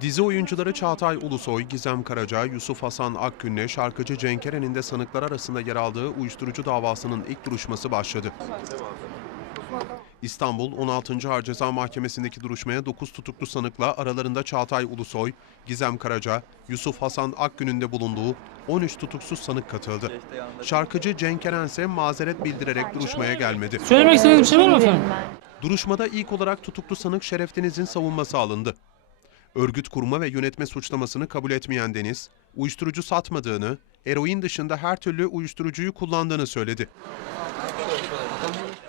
Dizi oyuncuları Çağatay Ulusoy, Gizem Karaca, Yusuf Hasan Akgün'le şarkıcı Cenk Eren'in de sanıklar arasında yer aldığı uyuşturucu davasının ilk duruşması başladı. İstanbul 16. Ağır Ceza Mahkemesi'ndeki duruşmaya 9 tutuklu sanıkla aralarında Çağatay Ulusoy, Gizem Karaca, Yusuf Hasan Akgün'ün de bulunduğu 13 tutuksuz sanık katıldı. Şarkıcı Cenk Eren ise mazeret bildirerek duruşmaya gelmedi. Söylemek istediğiniz bir şey var mı efendim? Duruşmada ilk olarak tutuklu sanık Şeref Deniz'in savunması alındı. Örgüt kurma ve yönetme suçlamasını kabul etmeyen Deniz, uyuşturucu satmadığını, eroin dışında her türlü uyuşturucuyu kullandığını söyledi.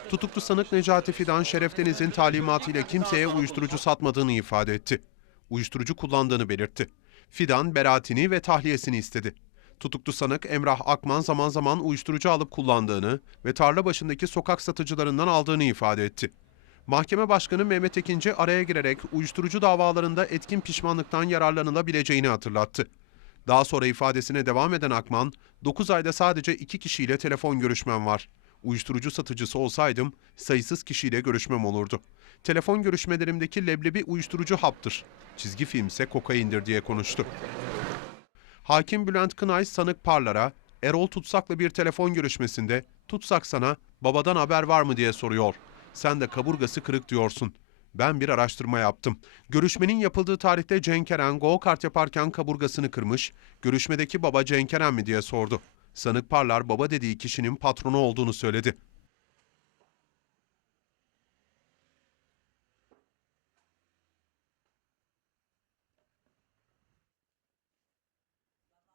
Tutuklu sanık Necati Fidan, Şeref Deniz'in talimatıyla kimseye uyuşturucu satmadığını ifade etti. Uyuşturucu kullandığını belirtti. Fidan, beraatini ve tahliyesini istedi. Tutuklu sanık Emrah Akman zaman zaman uyuşturucu alıp kullandığını ve tarla başındaki sokak satıcılarından aldığını ifade etti. Mahkeme Başkanı Mehmet Ekinci araya girerek uyuşturucu davalarında etkin pişmanlıktan yararlanılabileceğini hatırlattı. Daha sonra ifadesine devam eden Akman, 9 ayda sadece 2 kişiyle telefon görüşmem var. Uyuşturucu satıcısı olsaydım sayısız kişiyle görüşmem olurdu. Telefon görüşmelerimdeki leblebi uyuşturucu haptır. Çizgi film ise kokaindir diye konuştu. Hakim Bülent Kınay sanık Parlar'a Erol Tutsak'la bir telefon görüşmesinde Tutsak sana babadan haber var mı diye soruyor. Sen de kaburgası kırık diyorsun. Ben bir araştırma yaptım. Görüşmenin yapıldığı tarihte Cenk Eren go kart yaparken kaburgasını kırmış. Görüşmedeki baba Cenk Eren mi diye sordu. Sanık Parlar baba dediği kişinin patronu olduğunu söyledi.